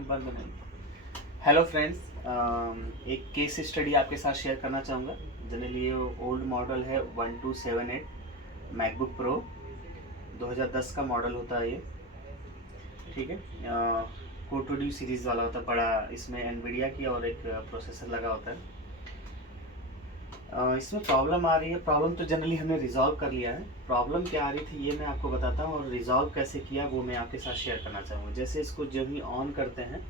Hello friends, एक case study आपके साथ शेयर करना चाहूँगा। जनरली ये ओल्ड मॉडल है 1278 मैकबुक प्रो 2010 का मॉडल होता है ये। ठीक है, कोर टू ड्यू सीरीज़ वाला होता है बड़ा। इसमें एनवीडिया की और एक प्रोसेसर लगा होता है। इसमें प्रॉब्लम आ रही है। प्रॉब्लम तो जनरली हमने रिजॉल्व कर लिया है। प्रॉब्लम क्या आ रही थी ये मैं आपको बताता हूँ, और रिजॉल्व कैसे किया वो मैं आपके साथ शेयर करना चाहूँगा। जैसे इसको जब ही ऑन करते हैं,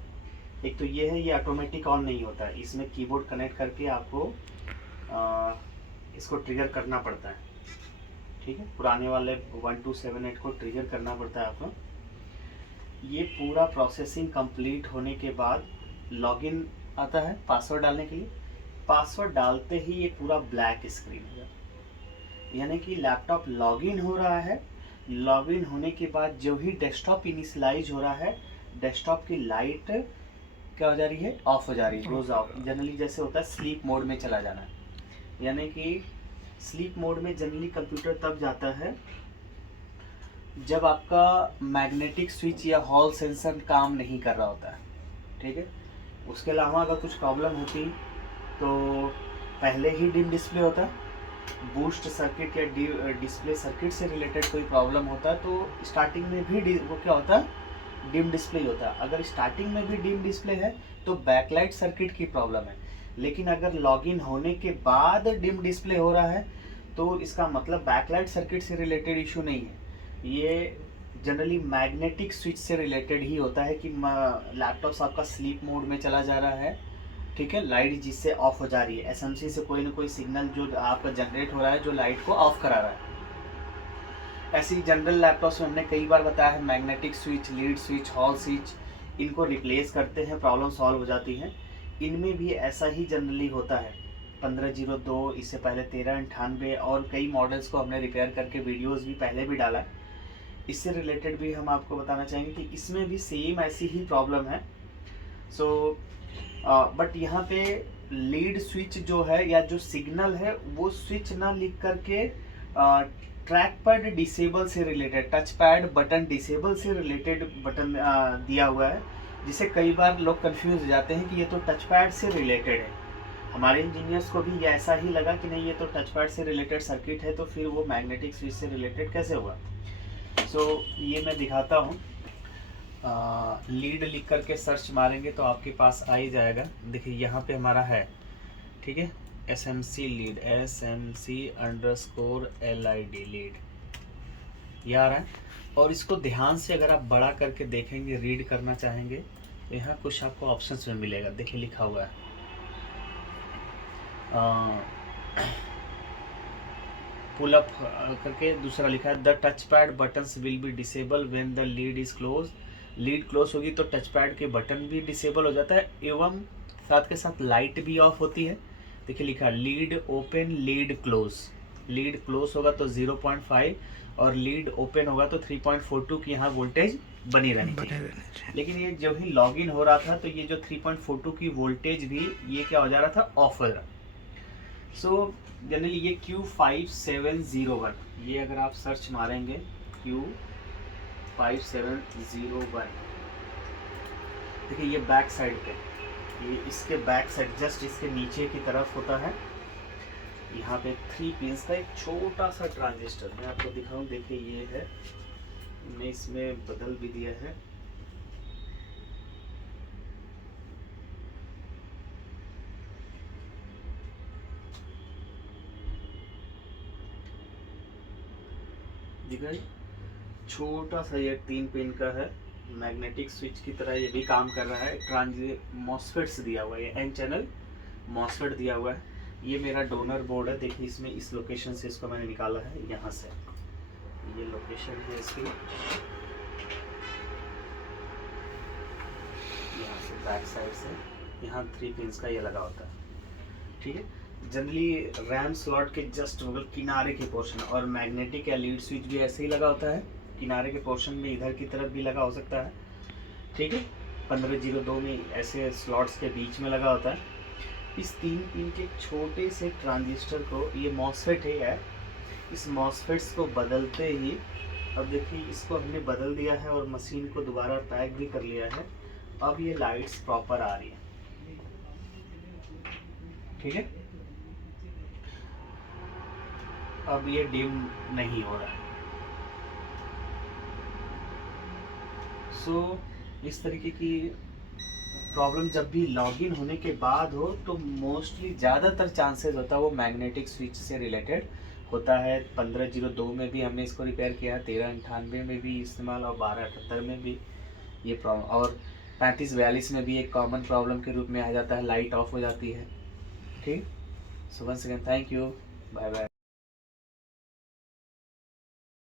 एक तो ये है, ये ऑटोमेटिक ऑन नहीं होता है। इसमें कीबोर्ड कनेक्ट करके आपको इसको ट्रिगर करना पड़ता है। ठीक है, पुराने वाले 1278 को ट्रिगर करना पड़ता है आपको। ये पूरा प्रोसेसिंग कंप्लीट होने के बाद लॉगिन आता है पासवर्ड डालने के लिए। पासवर्ड डालते ही ये पूरा ब्लैक स्क्रीन हो जाता है, यानी कि लैपटॉप लॉगिन हो रहा है। लॉगिन होने के बाद जो ही डेस्कटॉप इनिशियलाइज हो रहा है, डेस्कटॉप की लाइट क्या हो जा रही है, ऑफ हो जा रही है, क्लोज ऑफ। जनरली जैसे होता है स्लीप मोड में चला जाना, यानी कि स्लीप मोड में जनरली कंप्यूटर तब जाता है जब आपका मैग्नेटिक स्विच या हॉल सेंसर काम नहीं कर रहा होता है। ठीक है, उसके अलावा अगर कुछ प्रॉब्लम होती तो पहले ही डिम डिस्प्ले होता, बूस्ट सर्किट या डिस्प्ले सर्किट से रिलेटेड कोई प्रॉब्लम होता तो स्टार्टिंग में भी वो क्या होता है, डिम डिस्प्ले होता है। अगर स्टार्टिंग में भी डिम डिस्प्ले है तो बैकलाइट सर्किट की प्रॉब्लम है। लेकिन अगर लॉगिन होने के बाद डिम डिस्प्ले हो रहा है तो इसका मतलब बैकलाइट सर्किट से रिलेटेड इशू नहीं है। ये जनरली मैग्नेटिक स्विच से रिलेटेड ही होता है कि लैपटॉप आपका स्लीप मोड में चला जा रहा है। ठीक है, लाइट जिससे ऑफ हो जा रही है, एसएमसी से कोई ना कोई सिग्नल जो आपका जनरेट हो रहा है जो लाइट को ऑफ करा रहा है। ऐसी जनरल लैपटॉप्स में हमने कई बार बताया है, magnetic switch, lead switch, hall switch, इनको रिप्लेस करते हैं, प्रॉब्लम सॉल्व हो जाती है। इनमें भी ऐसा ही जनरली होता है। 1502, इससे पहले 1398 और कई मॉडल्स को हमने रिपेयर करके वीडियोस भी पहले भी डाला है। इससे रिलेटेड भी हम आपको बताना चाहेंगे कि इसमें भी सेम ऐसी ही प्रॉब्लम है। सो बट यहाँ पे लीड स्विच जो है या जो सिग्नल है वो स्विच ना लिख करके ट्रैक पैड डिसेबल से related, touch pad button disable से रिलेटेड बटन दिया हुआ है, जिसे कई बार लोग कंफ्यूज हो जाते हैं कि ये तो टच पैड से रिलेटेड है। हमारे इंजीनियर्स को भी ऐसा ही लगा कि नहीं, ये तो टच पैड से रिलेटेड सर्किट है, तो फिर वो मैग्नेटिक स्विच से रिलेटेड कैसे हुआ। सो ये मैं दिखाता हूँ। लीड लिख करके सर्च मारेंगे तो आपके पास आ ही जाएगा। देखिए यहाँ पे हमारा है, ठीक है, SMC लीड, SMC_LID लीड, ये आ रहा है। और इसको ध्यान से अगर आप बड़ा करके देखेंगे, रीड करना चाहेंगे तो यहाँ कुछ आपको ऑप्शंस में मिलेगा। देखिए लिखा हुआ है पुल अप करके, दूसरा लिखा है the touch pad buttons will be disable when the lead is close. Lead close होगी तो टच पैड के बटन भी डिसेबल हो जाता है, एवं साथ के साथ लाइट भी ऑफ होती है। देखिए लिखा lead open, lead close. Lead close होगा तो 0.5 और लीड ओपन होगा तो 3.42 की यहाँ वोल्टेज बनी रहनी चाहिए। लेकिन ये जब ही लॉगिन हो रहा था तो ये जो 3.42 की वोल्टेज भी ये क्या हो जा रहा था, ऑफ हो रहा। सो जनरली ये Q5701, ये अगर आप सर्च मारेंगे Q5701, देखिए ये बैक साइड पे, ये इसके बैक साइड जस्ट इसके नीचे की तरफ होता है। यहाँ पे 3 पिंस का एक छोटा सा ट्रांजिस्टर मैं आपको दिखाऊं। देखिए ये है, मैं इसमें बदल भी दिया है। दिखाई, छोटा सा ये 3 पिन का है, मैग्नेटिक स्विच की तरह ये भी काम कर रहा है। मॉसफेट्स दिया हुआ है, ये N चैनल मॉसफेट दिया हुआ है। ये मेरा डोनर बोर्ड है। देखिए इसमें इस लोकेशन से इसको मैंने निकाला है, यहाँ से ये लोकेशन है इसकी, यहाँ से बैक साइड से यहाँ 3 पिंस का ये लगा होता है। ठीक है, जनरली रैम स्लॉट के जस्ट बगल किनारे के पोर्शन, और मैग्नेटिक या लीड स्विच भी ऐसे ही लगा होता है, किनारे के पोर्शन में इधर की तरफ भी लगा हो सकता है। ठीक है, 1502 में ऐसे स्लॉट्स के बीच में लगा होता है। इस 3 पिन के छोटे से ट्रांजिस्टर को, ये मॉसफेट है, इस मॉसफेट्स को बदलते ही, अब देखिए इसको हमने बदल दिया है और मशीन को दोबारा पैक भी कर लिया है। अब ये लाइट्स प्रॉपर आ रही है, ठीक है। अब ये डिम नहीं हो रहा है। सो इस तरीके की प्रॉब्लम जब भी लॉगिन होने के बाद हो तो मोस्टली ज़्यादातर चांसेस होता है वो मैग्नेटिक स्विच से रिलेटेड होता है। 1502 में भी हमने इसको रिपेयर किया है, 1398 में भी इस्तेमाल, और 1278 में भी ये प्रॉब्लम, और 3542 में भी एक कॉमन प्रॉब्लम के रूप में आ जाता है, लाइट ऑफ हो जाती है, ठीक। So once again thank you, bye bye.